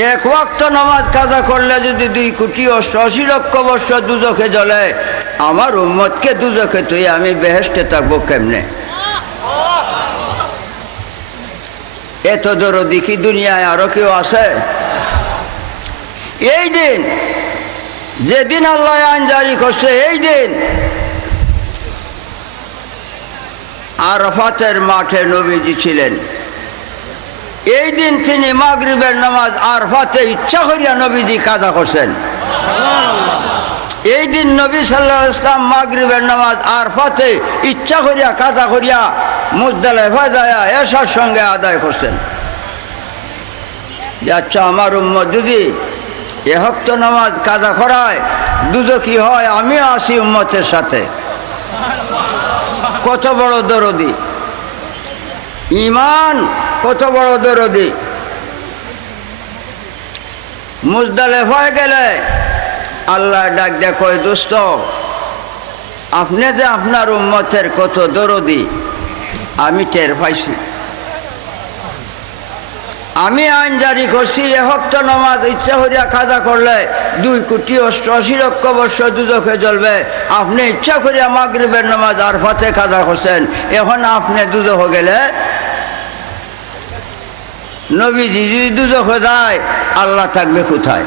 এক ওয়াক্ত নামাজ কাজা করলে যদি দুই কোটি অষ্টআশি লক্ষ বর্ষ দুজকে জ্বলে, আমার উম্মতকে দুজকে তুই আমি বেহেস্টে থাকব কেমনে? এত দরদি কি দুনিয়ায় আরও কেউ আছে? এই দিন, যেদিন আল্লাহ আইন জারি করছে, এই দিন আরফাতের মাঠে নবীজি ছিলেন। এই দিন তিনি মাগরিবের নামাজ আরফাতে ইচ্ছা করিয়া নবীজি কাজা করছেন। এই দিন নবী সাল্লাহ ইসলাম মাগরিবের নামাজ আরফাতে ইচ্ছা করিয়া, কাজা করিয়া মুজদালেফা যায় এসার সঙ্গে আদায় করছেন। আচ্ছা আমার উম্মত যদি এহক্ত নামাজ কাজা করায় দুদকি হয়? আমি আসি উম্মতের সাথে। কত বড় দরদি। ইমান কত বড় দরদি। মুজদালেফায় গেলে আল্লাহ ডাক দেখো দোস্ত আপনি যে আপনার উম্মতের কত দরদি, আমি টের পাইছি। আমি আইন জারি করছি এহক্ত নামাজ ইচ্ছা করিয়া খাজা করলে দুই কোটি অষ্টআশি লক্ষ বর্ষ দুদকে জ্বলবে। আপনি ইচ্ছা করিয়া মাগরিবের নামাজ আর ফাতে খাজা করছেন, এখন আপনি দুদক গেলে নবীজি যদি দুদকে যায় আল্লাহ থাকবে কোথায়?